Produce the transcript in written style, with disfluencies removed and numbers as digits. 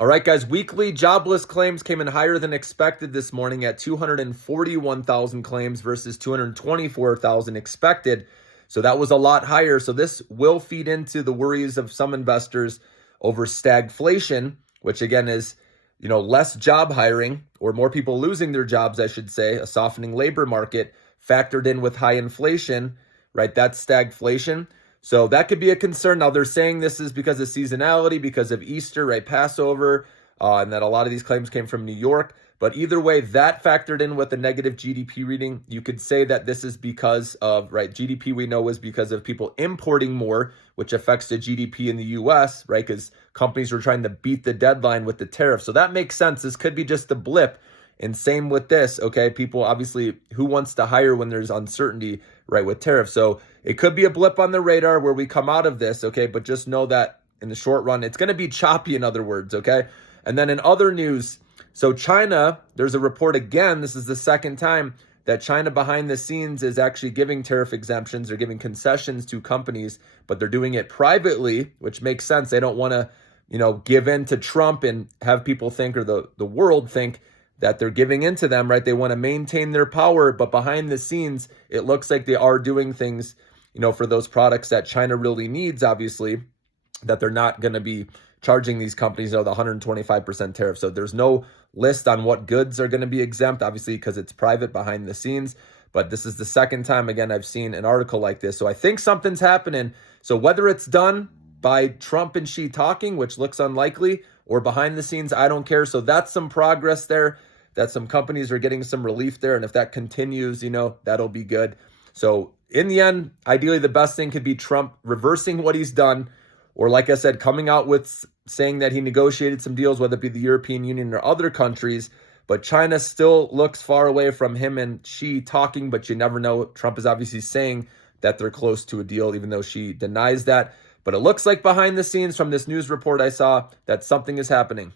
All right, guys, weekly jobless claims came in higher than expected this morning at 241,000 claims versus 224,000 expected. So that was a lot higher. So this will feed into the worries of some investors over stagflation, which again is, less job hiring or more people losing their jobs, I should say, a softening labor market factored in with high inflation, right? That's stagflation. So that could be a concern. Now they're saying this is because of seasonality, because of Easter, right? Passover, and that a lot of these claims came from New York. But either way, that factored in with a negative GDP reading. You could say that this is because of, right? GDP we know is because of people importing more, which affects the GDP in the US, right? Because companies were trying to beat the deadline with the tariff. So that makes sense. This could be just a blip. And same with this, okay? People obviously, who wants to hire when there's uncertainty, right, with tariffs? So it could be a blip on the radar where we come out of this, okay? But just know that in the short run, it's going to be choppy, in other words, okay? And then in other news, so China, there's a report again, this is the second time that China behind the scenes is actually giving tariff exemptions or giving concessions to companies, but they're doing it privately, which makes sense. They don't want to, give in to Trump and have people think, or the world think, that they're giving into them, right? They want to maintain their power, but behind the scenes, it looks like they are doing things, for those products that China really needs, obviously, that they're not going to be charging these companies, the 125% tariff. So there's no list on what goods are going to be exempt, obviously, because it's private behind the scenes. But this is the second time, again, I've seen an article like this. So I think something's happening. So whether it's done by Trump and Xi talking, which looks unlikely, or behind the scenes, I don't care. So that's some progress there, that some companies are getting some relief there. And if that continues, that'll be good. So in the end, ideally, the best thing could be Trump reversing what he's done, or like I said, coming out with saying that he negotiated some deals, whether it be the European Union or other countries. But China still looks far away from him and Xi talking, but you never know. Trump is obviously saying that they're close to a deal, even though Xi denies that. But it looks like behind the scenes from this news report I saw that something is happening.